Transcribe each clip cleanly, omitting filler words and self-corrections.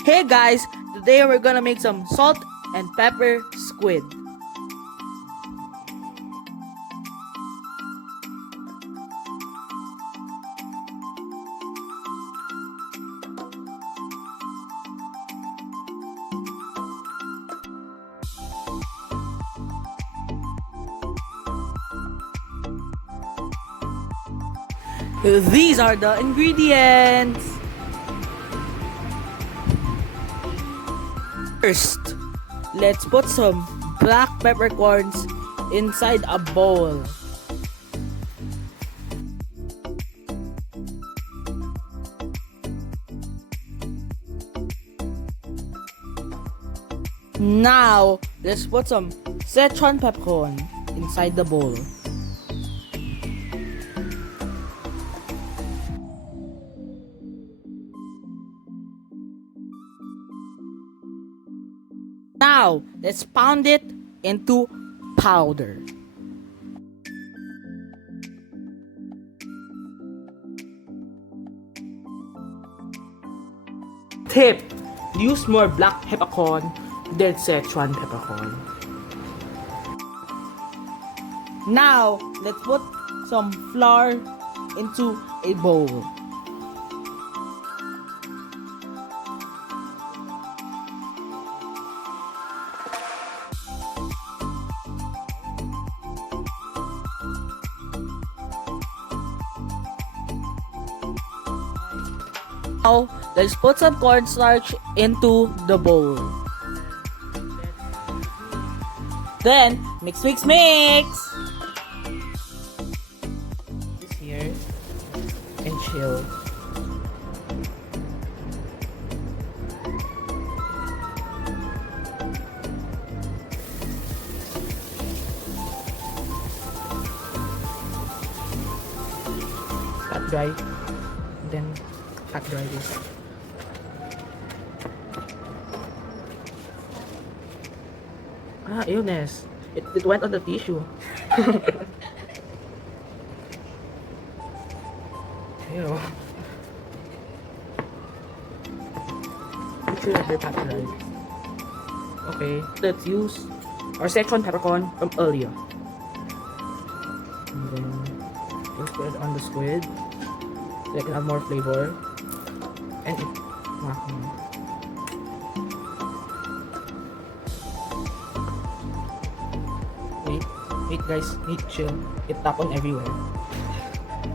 Hey guys, today we're gonna make some salt and pepper squid. These are the ingredients. First, let's put some black peppercorns inside a bowl. Now, let's put some Szechuan peppercorn inside the bowl. Now, let's pound it into powder. Tip: use more black peppercorn than Szechuan peppercorn. Now, let's put some flour into a bowl. Now, let's put some cornstarch into the bowl. Then, mix. This here and chill. Pat dry, then pat dry this. Illness. It went on the tissue. Ew. Make sure that they're pat dry. Okay, let's use our Szechuan peppercorn from earlier. And then just put it on the squid so it can have more flavor. And it wait guys, chill. It tap on everywhere.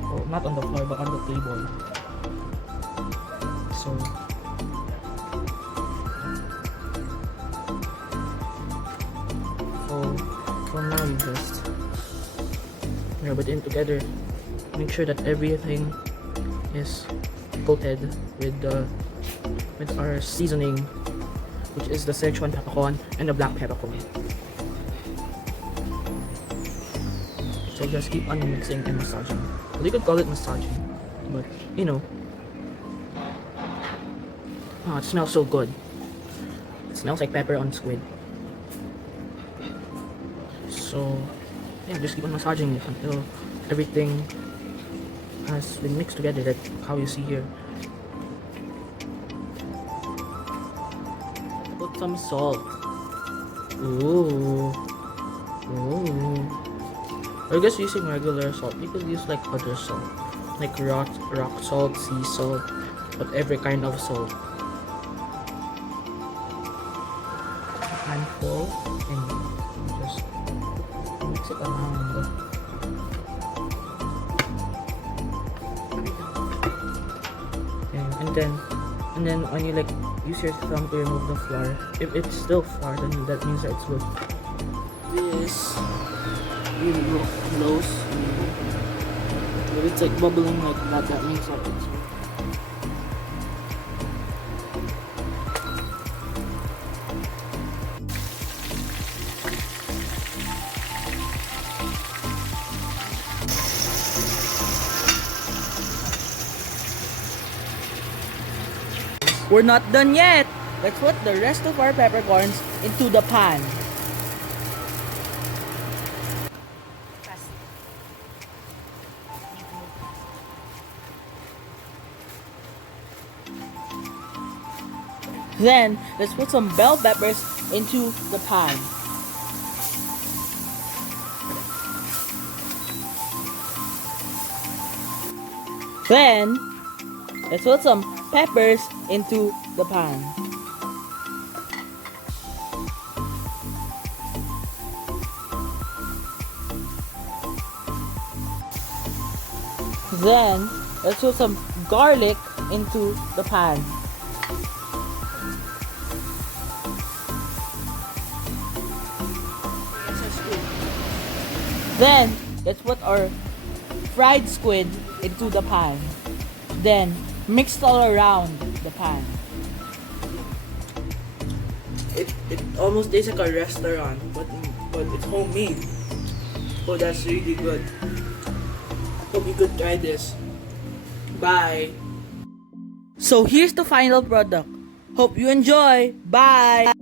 Oh, not on the floor but on the table. So now you just rub it in together. Make sure that everything is coated with our seasoning, which is the Szechuan peppercorn and the black peppercorn. So just keep on mixing and massaging. Well, you could call it massaging, but you know. Oh, it smells so good. It smells like pepper on squid. So yeah, just keep on massaging it until everything has been mixed together, like how you see here. Put some salt. Ooh. I guess using regular salt, you could use like other salt, like rock salt, sea salt, but every kind of salt. A handful and just mix it around. And then when you like use your thumb to remove the flour, if it's still flour, then that means that it's good. This really close. If it's like bubbling like that, that means that it's good. We're not done yet. Let's put the rest of our peppercorns into the pan. Then, let's put some bell peppers into the pan. Then, let's put some peppers into the pan. Then, let's put some garlic into the pan. Then, let's put our fried squid into the pan. Then, mix it all around the pan. It almost tastes like a restaurant, but it's homemade. Oh, that's really good. Hope you could try this. Bye. So here's the final product. Hope you enjoy. Bye.